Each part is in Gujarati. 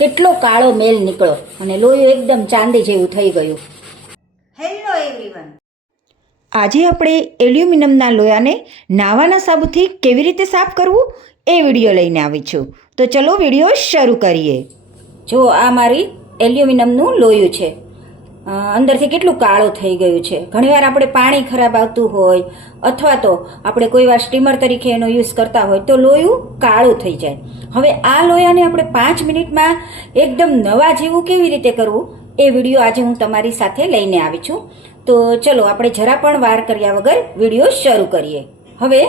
કેટલો કાળો મેલ નીકળ્યો અને લોયું એકદમ ચાંદી જેવું થઈ ગયું. હેલો એવરીવન, આજે આપણે એલ્યુમિનિયમના લોયાને નાવાના સાબુથી કેવી રીતે સાફ કરવું એ વિડીયો લઈને આવી છું. તો ચલો વિડીયો શરૂ કરીએ. જો આ મારી એલ્યુમિનિયમનું લોયું છે. અંદરથી કેટલું કાળું થઈ ગયું છે. ઘણીવાર આપણે પાણી ખરાબ આવતું હોય અથવા તો આપણે કોઈ વાર સ્ટીમર તરીકે એનો યુઝ કરતા હોય તો લોયું કાળું થઈ જાય. હવે આ લોયાને આપણે 5 મિનિટમાં એકદમ નવા જેવું કેવી રીતે કરવું એ વિડીયો આજે હું તમારી સાથે લઈને આવી છું. તો ચલો આપણે જરા પણ વાર કર્યા વગર વિડીયો શરૂ કરીએ. હવે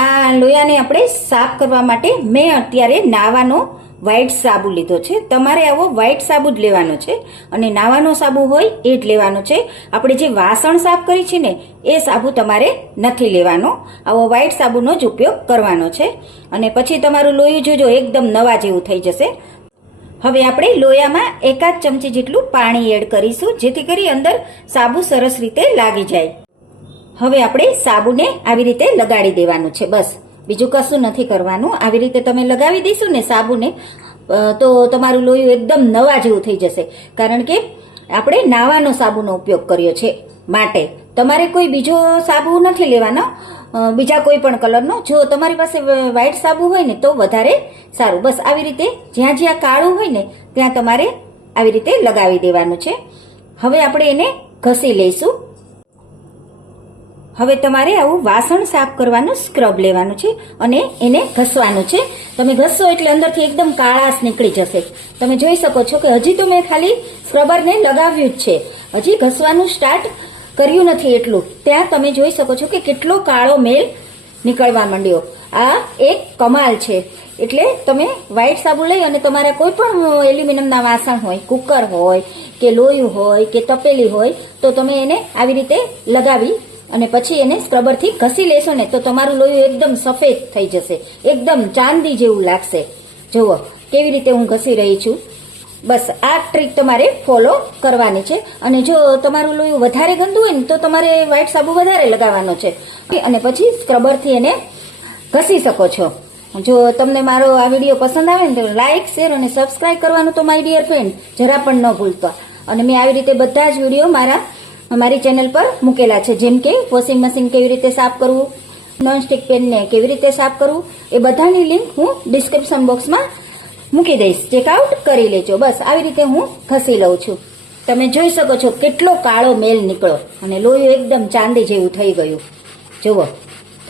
આ લોયાને આપણે સાફ કરવા માટે મેં અત્યારે નાવાનો વ્હાઈટ સાબુ લીધો છે. તમારે આવો વ્હાઈટ સાબુ જ લેવાનો છે અને નાવાનો સાબુ હોય એ જ લેવાનો છે. આપણે જે વાસણ સાફ કરી છે ને એ સાબુ તમારે નથી લેવાનો, આવો વ્હાઈટ સાબુનો જ ઉપયોગ કરવાનો છે. અને પછી તમારું લોયું જોજો એકદમ નવા જેવું થઈ જશે. હવે આપણે લોયામાં 1 ચમચી જેટલું પાણી એડ કરીશું જેથી કરી અંદર સાબુ સરસ રીતે લાગી જાય. હવે આપણે સાબુને આવી રીતે લગાડી દેવાનું છે, બસ બીજું કશું નથી કરવાનું. આવી રીતે તમે લગાવી દઈશું ને સાબુને તો તમારું લોયું એકદમ નવા જેવું થઈ જશે. કારણ કે આપણે નાવાનો સાબુનો ઉપયોગ કર્યો છે માટે તમારે કોઈ બીજો સાબુ નથી લેવાનો, બીજા કોઈ પણ કલરનો. જો તમારી પાસે વ્હાઈટ સાબુ હોય ને તો વધારે સારું. બસ આવી રીતે જ્યાં જ્યાં કાળું હોય ને ત્યાં તમારે આવી રીતે લગાવી દેવાનું છે. હવે આપણે એને ઘસી લઈશું. હવે તમારે આવું વાસણ સાફ કરવાનું સ્ક્રબ લેવાનું છે અને એને ઘસવાનું છે. તમે ઘસશો એટલે અંદરથી એકદમ કાળાશ નીકળી જશે. તમે જોઈ શકો છો કે હજી તો મેં ખાલી સ્ક્રબરને લગાવ્યું જ છે, હજી ઘસવાનું સ્ટાર્ટ કર્યું નથી. એટલું ત્યાં તમે જોઈ શકો છો કે કેટલો કાળો મેલ નીકળવા માંડ્યો. આ એક કમાલ છે. એટલે તમે વ્હાઈટ સાબુ લઈ અને તમારા કોઈ પણ એલ્યુમિનિયમના વાસણ હોય, કુકર હોય કે લોયું હોય કે તપેલી હોય તો તમે એને આવી રીતે લગાવી અને પછી એને સ્ક્રબરથી ઘસી લેશો ને તો તમારું લોયું એકદમ સફેદ થઈ જશે, એકદમ ચાંદી જેવું લાગશે. જુઓ કેવી રીતે હું ઘસી રહી છું. બસ આ ટ્રીક તમારે ફોલો કરવાની છે. અને જો તમારું લોયું વધારે ગંદુ હોય ને તો તમારે વ્હાઈટ સાબુ વધારે લગાવવાનો છે અને પછી સ્ક્રબરથી એને ઘસી શકો છો. જો તમને મારો આ વિડીયો પસંદ આવે ને તો લાઇક, શેર અને સબસ્ક્રાઇબ કરવાનું તો માય ડિયર ફ્રેન્ડ જરા પણ ન ભૂલતા. અને મેં આવી રીતે બધા જ વિડીયો મારી ચેનલ પર મૂકેલા છે, જેમ કે વોશિંગ મશીન કેવી રીતે સાફ કરવું, નોનસ્ટિક પેનને કેવી રીતે સાફ કરવું, એ બધાની લિંક હું ડિસ્ક્રિપ્શન બોક્સમાં મૂકી દઈશ, ચેકઆઉટ કરી લેજો. બસ આવી રીતે હું ઘસી લઉં છું. તમે જોઈ શકો છો કેટલો કાળો મેલ નીકળ્યો અને લોયું એકદમ ચાંદી જેવું થઈ ગયું. જુઓ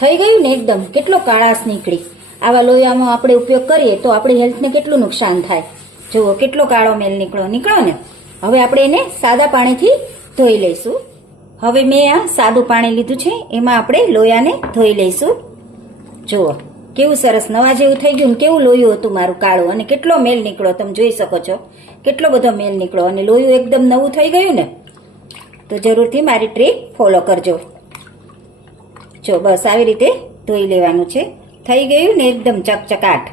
થઈ ગયું ને એકદમ, કેટલો કાળાશ નીકળી. આવા લોયાનો આપણે ઉપયોગ કરીએ તો આપણી હેલ્થને કેટલું નુકસાન થાય. જુઓ કેટલો કાળો મેલ નીકળ્યો ને. હવે આપણે એને સાદા પાણીથી ધોઈ લઈશું. હવે મેં આ સાદું પાણી લીધું છે, એમાં આપણે લોયાને ધોઈ લઈશું. જુઓ કેવું સરસ નવા જેવું થઈ ગયું. કેવું લોયું હતું મારું કાળું અને કેટલો મેલ નીકળ્યો તમે જોઈ શકો છો. કેટલો બધો મેલ નીકળ્યો અને લોયું એકદમ નવું થઈ ગયું ને. તો જરૂરથી મારી ટ્રીક ફોલો કરજો. જો બસ આવી રીતે ધોઈ લેવાનું છે. થઈ ગયું ને એકદમ ચકચકાટ.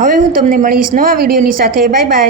હવે હું તમને મળીશ નવા વિડીયોની સાથે. Bye bye.